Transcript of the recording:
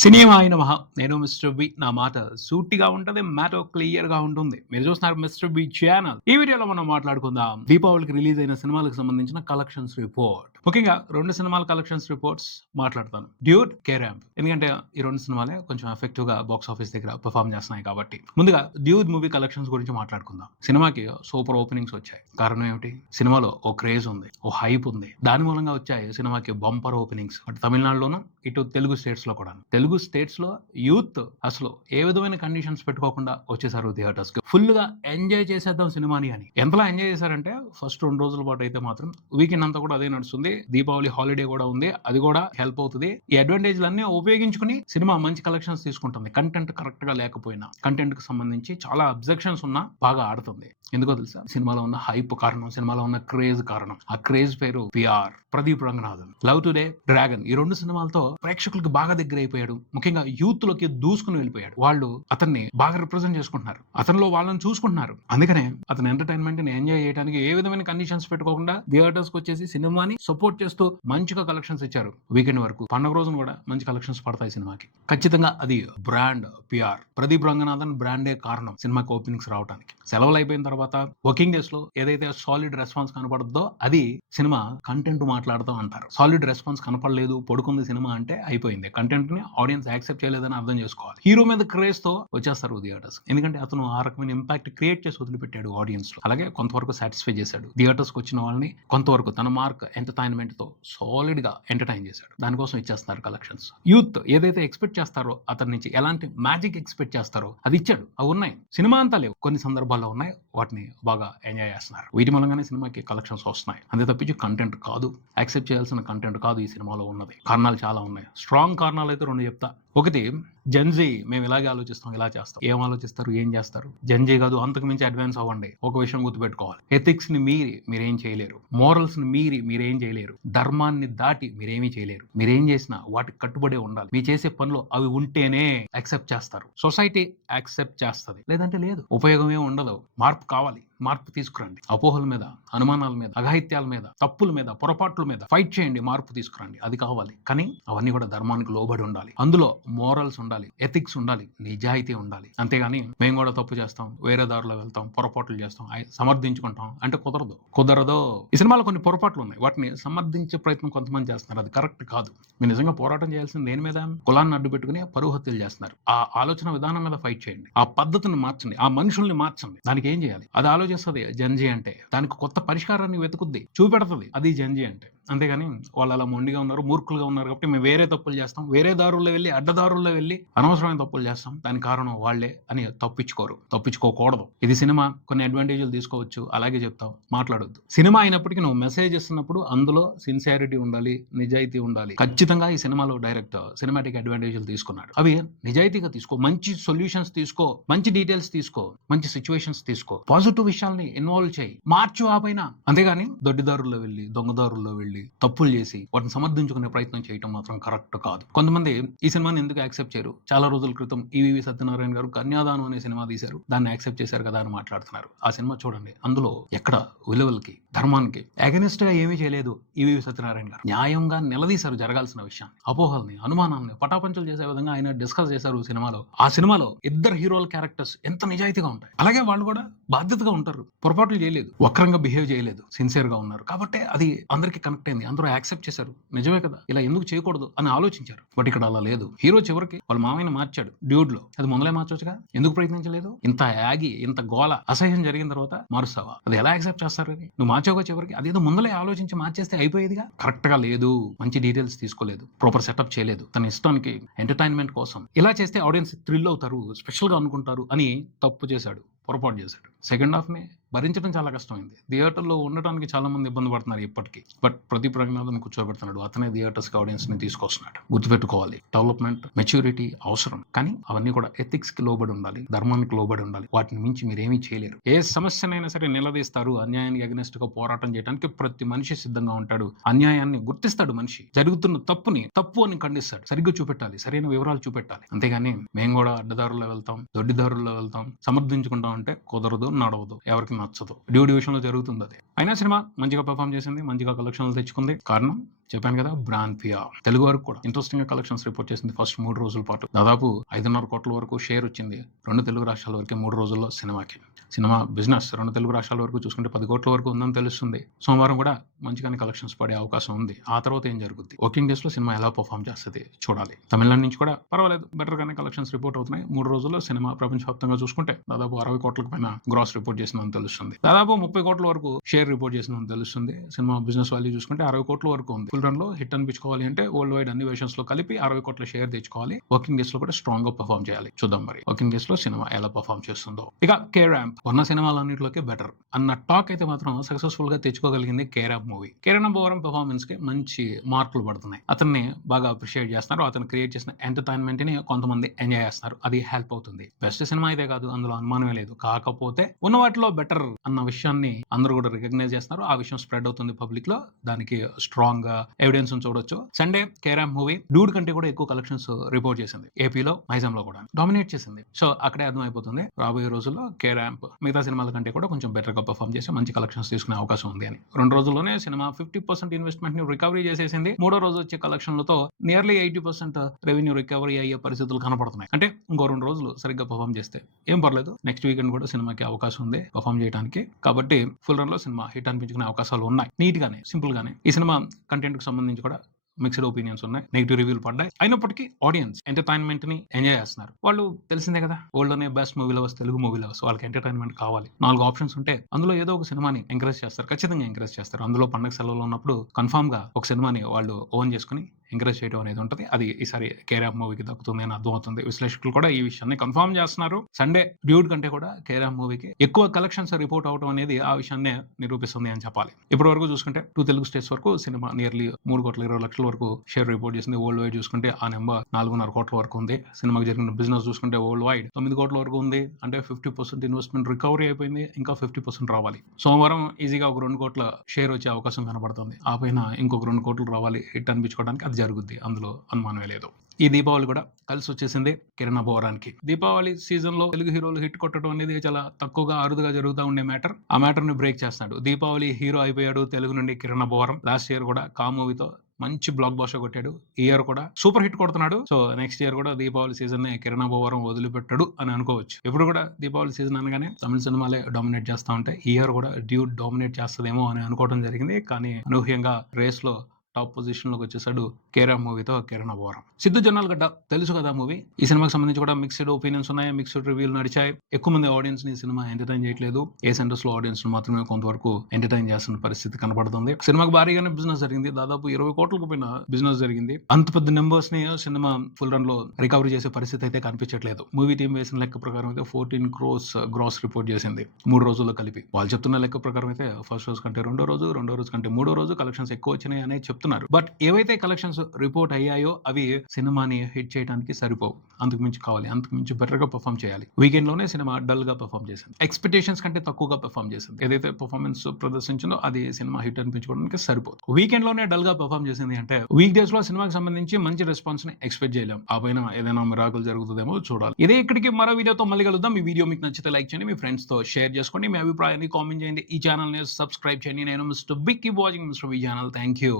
Cinema అయిన మహా నేను మిస్టర్ బి. నా మాట సూటిగా ఉంటది, మ్యాటర్ క్లియర్ గా ఉంటుంది. మీరు చూస్తున్నారు మిస్టర్ బి ఛానల్. ఈ వీడియోలో మనం మాట్లాడుకుందాం దీపావళికి రిలీజ్ అయిన సినిమాలకు సంబంధించిన కలెక్షన్స్ రిపోర్ట్. ముఖ్యంగా రెండు సినిమాల కలెక్షన్స్ రిపోర్ట్స్ మాట్లాడతాను. డ్యూడ్, కే-ర్యాంప్. ఎందుకంటే ఈ రెండు సినిమాలే కొంచెం ఎఫెక్టివ్ గా బాక్స్ ఆఫీస్ దగ్గర పర్ఫామ్ చేస్తున్నాయి కాబట్టి. ముందుగా డ్యూడ్ మూవీ కలెక్షన్స్ గురించి మాట్లాడుకుందాం. సినిమాకి సూపర్ ఓపెనింగ్స్ వచ్చాయి. కారణం ఏమిటి? సినిమాలో ఓ క్రేజ్ ఉంది, ఓ హైప్ ఉంది. దాని మూలంగా వచ్చాయి సినిమాకి బంపర్ ఓపెనింగ్స్. అటు తమిళనాడులోను, ఇటు తెలుగు స్టేట్స్ లో కూడా. తెలుగు స్టేట్స్ లో యూత్ అసలు ఏ విధమైన కండిషన్స్ పెట్టుకోకుండా వచ్చేసారు థియేటర్స్ కి. ఫుల్ గా ఎంజాయ్ చేసేద్దాం సినిమాని అని. ఎంతలా ఎంజాయ్ చేశారంటే ఫస్ట్ 2 రోజుల పాటు అయితే మాత్రం వీకెండ్ అంతా కూడా అదే నడుస్తుంది. దీపావళి హాలిడే కూడా ఉంది, అది కూడా హెల్ప్ అవుతుంది. ఈ అడ్వాంటేజ్ అన్ని ఉపయోగించుకుని సినిమా మంచి కలెక్షన్స్ తీసుకుంటుంది. కంటెంట్ కరెక్ట్ గా లేకపోయినా, కంటెంట్ కి సంబంధించి చాలా అబ్జెక్షన్స్ ఉన్నా బాగా ఆడుతుంది. ఎందుకో తెలుసా? సినిమాలో ఉన్న హైప్ కారణం, సినిమాలో ఉన్న క్రేజ్ కారణం. ఆ క్రేజ్ పేరు PR. Pradeep Ranganathan. Love today, dragon ఈ రెండు సినిమాలతో ప్రేక్షకులకు బాగా దగ్గర అయిపోయాడు. ముఖ్యంగా యూత్ లోకి దూసుకుని వెళ్ళిపోయాడు. వాళ్ళు అతన్ని బాగా రిప్రజెంట్ చేసుకుంటున్నారు, అతనిలో వాళ్ళని చూసుకుంటున్నారు. అందుకనే అతని ఎంటర్టైన్మెంట్ ని ఎంజాయ్ చేయడానికి ఏ విధమైన కండిషన్స్ పెట్టుకోకుండా థియేటర్స్ కి వచ్చేసి సినిమాని సపోర్ట్ చేస్తూ మంచిగా కలెక్షన్స్ ఇచ్చారు. వీకెండ్ వరకు పండుగ రోజున కూడా మంచి కలెక్షన్స్ పడతాయి సినిమాకి. ఖచ్చితంగా అది బ్రాండ్ పిఆర్. ప్రదీప్ రంగనాథన్ బ్రాండే కారణం సినిమాకి ఓపెనింగ్స్ రావడానికి. సెలవులు అయిపోయిన తర్వాత వర్కింగ్ డేస్ లో ఏదైతే సాలిడ్ రెస్పాన్స్ కనపడుతుందో అది సినిమా కంటెంట్ మాట్లాడుతూ అంటారు. సాలిడ్ రెస్పాన్స్ కనపడలేదు, పడుకుంది సినిమా అంటే అయిపోయింది. కంటెంట్ ని ఆడియన్స్ యాక్సెప్ట్ చేయలేదని అర్థం చేసుకోవాలి. హీరో మీద క్రేజ్ తో వచ్చేస్తారు థియేటర్స్. ఎందుకంటే అతను ఆ రకమైన ఇంపాక్ట్ క్రియేట్ చేసి వదిలిపెట్టాడు ఆడియన్స్ లో. అలాగే కొంతవరకు సాటిస్ఫై చేశాడు థియేటర్స్ కి వచ్చిన వాళ్ళని. కొంతవరకు తన మార్క్ ఎంటర్టైన్మెంట్ తో సాలిడ్ గా ఎంటర్టైన్ చేశాడు. దానికోసం ఇచ్చేస్తున్నారు కలెక్షన్స్. యూత్ ఏదైతే ఎక్స్పెక్ట్ చేస్తారో అతని నుంచి, ఎలాంటి మ్యాజిక్ ఎక్స్పెక్ట్ చేస్తారో అది ఇచ్చాడు. అవి ఉన్నాయి. సినిమా అంతా లేవు, కొన్ని సందర్భాల్లో ఉన్నాయి. వాటిని బాగా ఎంజాయ్ చేస్తున్నారు. వీటి మూలంగానే సినిమాకి కలెక్షన్స్ వస్తున్నాయి. అంతే తప్పించి కంటెంట్ కాదు, యాక్సెప్ట్ చేయాల్సిన కంటెంట్ కాదు ఈ సినిమాలో ఉన్నది. కారణాలు చాలా ఉన్నాయి. స్ట్రాంగ్ కారణాలు అయితే 2 చెప్తా. ఒకటి, జెన్జీ మేము ఇలాగే ఆలోచిస్తాం, ఇలా చేస్తాం. ఏం ఆలోచిస్తారు, ఏం చేస్తారు? జెన్జీ కాదు, అంతకు మించి అడ్వాన్స్ అవ్వండి. ఒక విషయం గుర్తుపెట్టుకోవాలి, ఎథిక్స్ ని మీరి మీరేం చేయలేరు, మోరల్స్ ని మీరి మీరేం చేయలేరు, ధర్మాన్ని దాటి మీరేమీ చేయలేరు. మీరేం చేసినా వాటికి కట్టుబడి ఉండాలి. మీ చేసే పనిలో అవి ఉంటేనే యాక్సెప్ట్ చేస్తారు, సొసైటీ యాక్సెప్ట్ చేస్తుంది. లేదంటే లేదు. ఉపయోగమే ఉండదు. మార్పు కావాలి, మార్పు తీసుకురండి. అపోహల మీద, అనుమానాల మీద, అఘాయిత్యాల మీద, తప్పుల మీద, పొరపాట్ల మీద ఫైట్ చేయండి, మార్పు తీసుకురండి. అది కావాలి. కానీ అవన్నీ కూడా ధర్మానికి లోబడి ఉండాలి. అందులో మోరల్స్ ఉండాలి, ఎథిక్స్ ఉండాలి, నిజాయితీ ఉండాలి. అంతేగాని మేము కూడా తప్పు చేస్తాం, వేరే దారిలో వెళ్తాం, పొరపాట్లు చేస్తాం, సమర్థించుకుంటాం అంటే కుదరదు. ఈ సినిమాలో కొన్ని పొరపాట్లు ఉన్నాయి, వాటిని సమర్థించే ప్రయత్నం కొంతమంది చేస్తున్నారు. అది కరెక్ట్ కాదు. మీరు నిజంగా పోరాటం చేయాల్సింది దేని మీద? కులాన్ని అడ్డు పెట్టుకుని పరువు హత్యలు చేస్తున్నారు. ఆ ఆలోచన విధానం మీద ఫైట్ చేయండి. ఆ పద్ధతిని మార్చండి, ఆ మనుషుల్ని మార్చండి. దానికి ఏం చేయాలి? అది ఆలోచిస్తుంది జెన్జీ అంటే. దానికి కొత్త పరిష్కారాన్ని వెతుకుద్ది, చూపెడుతుంది. అది జెన్జీ అంటే. అంతేగాని వాళ్ళు అలా మొండిగా ఉన్నారు, మూర్ఖులుగా ఉన్నారు కాబట్టి మేము వేరే తప్పులు చేస్తాం, వేరే దారుల్లో వెళ్ళి, అడ్డదారుల్లో వెళ్ళి అనవసరమైన తప్పులు చేస్తాం, దానికి కారణం వాళ్లే అని తప్పించుకోకూడదు. ఇది సినిమా. కొన్ని అడ్వాంటేజ్లు తీసుకోవచ్చు, అలాగే చెప్తాం, మాట్లాడొద్దు. సినిమా అయినప్పటికీ నువ్వు మెసేజ్ ఇస్తున్నప్పుడు అందులో సిన్సియారిటీ ఉండాలి, నిజాయితీ ఉండాలి. ఖచ్చితంగా ఈ సినిమాలో డైరెక్టర్ సినిమాటిక్ అడ్వాంటేజ్లు తీసుకున్నాడు. అవి నిజాయితీగా తీసుకో, మంచి సొల్యూషన్స్ తీసుకో, మంచి డీటెయిల్స్ తీసుకో, మంచి సిచ్యువేషన్స్ తీసుకో, పాజిటివ్ విషయాల్ని ఇన్వాల్వ్ చేయి, మార్చు ఆ పైన. అంతేగాని దొడ్డిదారుల్లో వెళ్ళి, దొంగదారుల్లో వెళ్ళి తప్పులు చేసి వాటిని సమర్థించుకునే ప్రయత్నం చేయడం మాత్రం కరెక్ట్ కాదు. కొంతమంది ఈ సినిమాని ఎందుకు యాక్సెప్ట్ చేయరు? చాలా రోజుల క్రితం ఈవీవి సత్యనారాయణ గారు కన్యాదానం అనే సినిమా తీశారు, దాన్ని యాక్సెప్ట్ చేశారు కదా అని మాట్లాడుతున్నారు. ఆ సినిమా చూడండి, అందులో ఎక్కడ విలువలకి, ధర్మానికి అగెనిస్ట్ గా ఏమీ చేయలేదు ఈవీవి సత్యనారాయణ గారు. న్యాయంగా నిలదీశారు జరగాల్సిన విషయాన్ని. అపోహల్ని, అనుమానాలని పటాపంచలు చేసే విధంగా ఆయన డిస్కస్ చేశారు సినిమాలో. ఆ సినిమాలో ఇద్దరు హీరోల క్యారెక్టర్స్ ఎంత నిజాయితీగా ఉంటాయి. అలాగే వాళ్ళు కూడా బాధ్యతగా ఉంటారు, పొరపాట్లు చేయలేదు, వక్రంగా బిహేవ్ చేయలేదు, సిన్సియర్ గా ఉన్నారు. కాబట్టి అది అందరికీ కనెక్ట్ అయింది, అందరూ యాక్సెప్ట్ చేశారు. నిజమే కదా, ఇలా ఎందుకు చేయకూడదు అని ఆలోచించారు. బట్ ఇక్కడ అలా లేదు. హీరో చివరికి వాళ్ళ మామయ్యని మార్చాడు డ్యూడ్ లో. అది మొదలే మార్చొచ్చుగా, ఎందుకు ప్రయత్నించలేదు? ఇంత యాగి, ఇంత గోల, అసహ్యం జరిగిన తర్వాత మారుస్తావా? అది ఎలా యాక్సెప్ట్ చేస్తారు? నువ్వు మార్చావుగా చివరికి. అదేదో ముందలే ఆలోచించి మార్చేస్తే అయిపోయేదిగా. కరెక్ట్ గా లేదు, మంచి డీటెయిల్స్ తీసుకోలేదు, ప్రాపర్ సెటప్ చేయలేదు, తన ఇష్టానికి ఎంటర్టైన్మెంట్ కోసం ఇలా చేస్తే ఆడియన్స్ థ్రిల్ అవుతారు, స్పెషల్ గా అనుకుంటారు అని తప్పు చేశాడు, పొరపాటు చేశాడు. సెకండ్ హాఫ్ ని భరించడం చాలా కష్టమైంది. థియేటర్లో ఉండటానికి చాలా మంది ఇబ్బంది పడుతున్నారు ఇప్పటికీ. బట్ ప్రదీప్ రంగనాథన్ కూర్చోబెడుతున్నాడు, అతనే థియేటర్స్ కి ఆడియన్స్ ని తీసుకొస్తున్నాడు. గుర్తుపెట్టుకోవాలి, డెవలప్మెంట్, మెచ్యూరిటీ అవసరం, కానీ అవన్నీ కూడా ఎథిక్స్ కి లోబడి ఉండాలి, ధర్మానికి లోబడి ఉండాలి. వాటిని మించి మీరేమీ చేయలేరు. ఏ సమస్యనైనా సరే నిలదీస్తారు. అన్యాయానికి అగెనిస్ట్ గా పోరాటం చేయడానికి ప్రతి మనిషి సిద్ధంగా ఉంటాడు. అన్యాయాన్ని గుర్తిస్తాడు మనిషి, జరుగుతున్న తప్పుని తప్పు అని ఖండిస్తాడు. సరిగ్గా చూపెట్టాలి, సరైన వివరాలు చూపెట్టాలి. అంతేగాని మేము కూడా అడ్డదారుల్లో వెళ్తాం, దొడ్డిదారుల్లో వెళ్తాం, సమర్థించుకుంటాం అంటే కుదరదు, నడవదు, ఎవరికి నచ్చదు. డ్యూడ్ విషయంలో జరుగుతుంది అది. అయినా సినిమా మంచిగా పెర్ఫామ్ చేసింది, మంచిగా కలెక్షన్లు తెచ్చుకుంది. కారణం చెప్పాను కదా, బ్రాండ్ పిఆర్. తెలుగు వరకు కూడా ఇంట్రెస్టింగ్ గా కలెక్షన్స్ రిపోర్ట్ చేసింది. ఫస్ట్ 3 రోజుల పాటు దాదాపు 5.5 కోట్ల వరకు షేర్ వచ్చింది 2 తెలుగు రాష్ట్రాల వరకే 3 రోజుల్లో సినిమాకి. సినిమా బిజినెస్ 2 తెలుగు రాష్ట్రాల వరకు చూసుకుంటే 10 కోట్ల వరకు ఉందని తెలుస్తుంది. సోమవారం కూడా మంచిగానే కలెక్షన్స్ పడే అవకాశం ఉంది. ఆ తర్వాత ఏం జరుగుద్ది, వర్కింగ్ డేస్ లో సినిమా ఎలా పర్ఫామ్ చేస్తుంది చూడాలి. తమిళనాడు నుంచి కూడా పర్వాలేదు, బెటర్ గానే కలెక్షన్స్ రిపోర్ట్ అవుతున్నాయి. 3 రోజుల్లో సినిమా ప్రపంచవ్యాప్తంగా చూసుకుంటే దాదాపు 60 కోట్లకు పైన గ్రాస్ రిపోర్ట్ చేసిందని తెలుస్తుంది. దాదాపు 30 కోట్ల వరకు షేర్ రిపోర్ట్ చేసిందని తెలుస్తుంది. సినిమా బిజినెస్ వాల్యూ చూసుకుంటే 60 కోట్ల వరకు ఉంది. ఫుల్ రన్ లో హిట్ అనిపించుకోవాలి అంటే వరల్డ్ వైడ్ అన్ని వేషన్స్ లో కలిపి 60 కోట్ల షేర్ తెచ్చుకోవాలి. వర్కింగ్ డేస్ లో కూడా స్ట్రాంగ్ గా పర్ఫామ్ చేయాలి. చూద్దాం మరి వర్కింగ్ డేస్ లో సినిమా ఎలా పర్ఫామ్ చేస్తుందో. ఇక కే ర్యాంప్ ఉన్న సినిమాలన్నింటిలోకి బెటర్ అన్న టాక్ అయితే మాత్రం సక్సెస్ఫుల్ గా తెచ్చుకోగలిగింది కే ర్యాంప్ మూవీ. కిరణ్ అబ్బవరం పర్ఫార్మెన్స్ కి మంచి మార్కులు పడుతున్నాయి. అతన్ని బాగా అప్రిషియేట్ చేస్తున్నారు. అతను క్రియేట్ చేసిన ఎంటర్టైన్మెంట్ ని కొంతమంది ఎంజాయ్ చేస్తున్నారు. అది హెల్ప్ అవుతుంది. బెస్ట్ సినిమా అయితే కాదు, అందులో అనుమానమే లేదు. కాకపోతే ఉన్న వాటిలో బెటర్ అన్న విషయాన్ని అందరూ కూడా రికగ్నైజ్ చేస్తున్నారు. ఆ విషయం స్ప్రెడ్ అవుతుంది పబ్లిక్ లో. దానికి స్ట్రాంగ్ ఎవిడెన్స్ చూడొచ్చు. సండే కే ర్యాంప్ మూవీ డూడ్ కంటే కూడా ఎక్కువ కలెక్షన్స్ రిపోర్ట్ చేసింది. ఏపీలో నైజాం లో కూడా డామినేట్ చేసింది. సో అక్కడే అర్థమైపోతుంది రాబోయే రోజుల్లో కే ర్యాంప్ మిగతా సినిమాల కంటే కూడా కొంచెం బెటర్ గా పర్ఫామ్ చేసి మంచి కలెక్షన్స్ తీసుకునే అవకాశం ఉంది అని. 2 రోజుల్లోనే సినిమా 50% ఇన్వెస్ట్మెంట్ ని రికవరీ చేసేసింది. 3వ రోజు వచ్చే కలెక్షన్లతో నియర్లీ 80% రెవెన్యూ రికవరీ అయ్యే పరిస్థితులు కనపడుతున్నాయి. అంటే ఇంకో 2 రోజులు సరిగ్గా పర్ఫామ్ చేస్తే ఏం పర్లేదు. నెక్స్ట్ వీకెండ్ కూడా సినిమాకి అవకాశం ఉంది పర్ఫామ్ చేయడానికి. కాబట్టి ఫుల్ రన్ లో సినిమా హిట్ అనిపించుకునే అవకాశాలు ఉన్నాయి. నీట్ గానే, సింపుల్ గానే. ఈ సినిమా కంటెంట్ కి సంబంధించి కూడా మిక్స్డ్ ఒపీనియన్స్ ఉన్నాయి. నెగిటివ్ రివ్యూలు పడ్డాయి. అయినప్పటికీ ఆడియన్స్ ఎంటర్టైన్మెంట్ ని ఎంజాయ్ చేస్తున్నారు. వాళ్ళు తెలిసిందే కదా, వరల్డ్ లోనే best movie lovers Telugu movie lovers. వాళ్ళకి ఎంటర్టైన్మెంట్ కావాలి. 4 ఆప్షన్స్ ఉంటే అందులో ఏదో ఒక సినిమాని ఎంకరేజ్ చేస్తారు. ఖచ్చితంగా ఎంకరేజ్ చేస్తారు. అందులో పండగ సెలవులు ఉన్నప్పుడు కన్ఫామ్ గా ఒక సినిమాని వాళ్ళు ఓన్ చేసుకుని ఎంకరేజ్ చేయడం అనేది ఉంటుంది. అది ఈసారి కే ర్యాంప్ మూవీకి దక్కుతుంది అని అర్థమవుతుంది. విశ్లేషకులు కూడా ఈ విషయాన్ని కన్ఫర్మ్ చేస్తున్నారు. సండే డ్యూడ్ కంటే కూడా కే ర్యాంప్ మూవీకి ఎక్కువ కలెక్షన్స్ రిపోర్ట్ అవడం అనేది ఆ విషయాన్ని నిరూపిస్తుంది అని చెప్పాలి. ఇప్పటి వరకు చూసుకుంటే 2 తెలుగు స్టేట్స్ వరకు సినిమా నియర్లీ 3.20 కోట్ల వరకు షేర్ రిపోర్ట్ చేసింది. వరల్డ్ వైడ్ చూసుకుంటే ఆ నెంబర్ 4.5 కోట్ల వరకు ఉంది. సినిమాకి జరిగిన బిజినెస్ చూసుకుంటే వరల్డ్ వైడ్ 9 కోట్ల వరకు ఉంది. అంటే 50% ఇన్వెస్ట్మెంట్ రికవరీ అయిపోయింది. ఇంకా 50% రావాలి. సోమవారం ఈజీగా ఒక 2 కోట్ల షేర్ వచ్చే అవకాశం కనబడుతుంది. ఆ పైన ఇంకొక 2 కోట్లు రావాలి హిట్ అనిపించుకోవడానికి. అది జరుగుద్ది, అందులో అనుమానమే లేదు. ఈ దీపావళి కూడా కలిసి వచ్చేసింది కిరణ్ అబ్బవరానికి. దీపావళి సీజన్ లో తెలుగు హీరోలు హిట్ కొట్టడం అనేది చాలా తక్కువగా అరుదుగా జరుగుతూ ఉండే మ్యాటర్. ఆ మ్యాటర్ ని బ్రేక్ చేస్తున్నాడు. దీపావళి హీరో అయిపోయాడు తెలుగు నుండి కిరణ్ అబ్బవరం. లాస్ట్ ఇయర్ కూడా కా మూవీతో మంచి బ్లాక్ బాస్టర్ కొట్టాడు. ఈ ఇయర్ కూడా సూపర్ హిట్ కొడుతున్నాడు. సో నెక్స్ట్ ఇయర్ కూడా దీపావళి సీజన్ ని కిరణ్ అబ్బవరం వదిలిపెట్టాడు అని అనుకోవచ్చు. ఇప్పుడు కూడా దీపావళి సీజన్ అనగానే తమిళ సినిమాలే డామినేట్ చేస్తా ఉంటాయి. ఈ ఇయర్ కూడా డ్యూడ్ డామినేట్ చేస్తుందేమో అని అనుకోవడం జరిగింది. కానీ అనూహ్యంగా రేస్ లో టాప్ పొజిషన్ లోకి వచ్చేసాడు కే ర్యాంప్ మూవీతో కిరణ్ అబ్బవరం. సిద్ధు జొన్నలగడ్డ తెలుసు కదా మూవీ. ఈ సినిమాకి సంబంధించి కూడా మిక్స్డ్ ఒపీనియన్స్ ఉన్నాయి, మిక్స్డ్ రివ్యూలు నడిచాయి. ఎక్కువ మంది ఆడియన్స్ ని సినిమా ఎంటర్టైన్ చేయట్లేదు. ఏ సెంటర్స్ లో ఆడియన్స్ మాత్రమే కొంతవరకు ఎంటర్టైన్ చేస్తున్న పరిస్థితి కనబడుతుంది. సినిమాకి భారీగానే బిజినెస్ జరిగింది. దాదాపు 20 కోట్లకు పైన బిజినెస్ జరిగింది. అంత పెద్ద నెంబర్స్ ని సినిమా ఫుల్ రన్ లో రికవరీ చేసే పరిస్థితి అయితే కనిపించట్లేదు. మూవీ టీం వేసిన లెక్క ప్రకారం అయితే 14 crores గ్రాస్ రిపోర్ట్ చేసింది 3 రోజుల్లో కలిపి. వాళ్ళు చెప్తున్న లెక్క ప్రకారం అయితే ఫస్ట్ రోజు కంటే రెండో రోజు కంటే 3వ రోజు కలెక్షన్స్ ఎక్కువ వచ్చినాయి అనేది చెప్తున్నారు. బట్ ఏవైతే కలెక్షన్స్ రిపోర్ట్ అయ్యాయో అవి సినిమాని హిట్ చేయడానికి సరిపోవు. అంతకు మించి కావాలి, అంతకు మించి బెటర్ గా పర్ఫామ్ చేయాలి. వీకెండ్ లోనే సినిమా డల్ గా పర్ఫామ్ చేసింది. ఎక్స్పెక్టేషన్స్ కంటే తక్కువగా పర్ఫామ్ చేసింది. ఏదైతే పర్ఫార్మెన్స్ ప్రదర్శించిందో అది సినిమా హిట్ అనిపించుకోవడానికి సరిపోదు. వీకెండ్ లోనే డల్ గా పర్ఫామ్ చేసింది అంటే వీక్ డేస్ లో సినిమాకి సంబంధించి మంచి రెస్పాన్స్ ని ఎక్స్పెక్ట్ చేయలేం. ఆ పైన ఏదైనా మిరాకులు జరుగుతుందేమో చూడాలి. ఇదే ఇక్కడికి మరో వీడియోతో మళ్ళీ కలుద్దాం. ఈ వీడియో మీకు నచ్చితే లైక్ చేయండి, మీ ఫ్రెండ్స్ తో షేర్ చేసుకోండి, మీ అభిప్రాయాన్ని కామెంట్ చేయండి, ఈ ఛానల్ ని సబ్స్క్రైబ్ చేయండి. నేను Mr Big. Keep watching Mr Big channel. Thank you.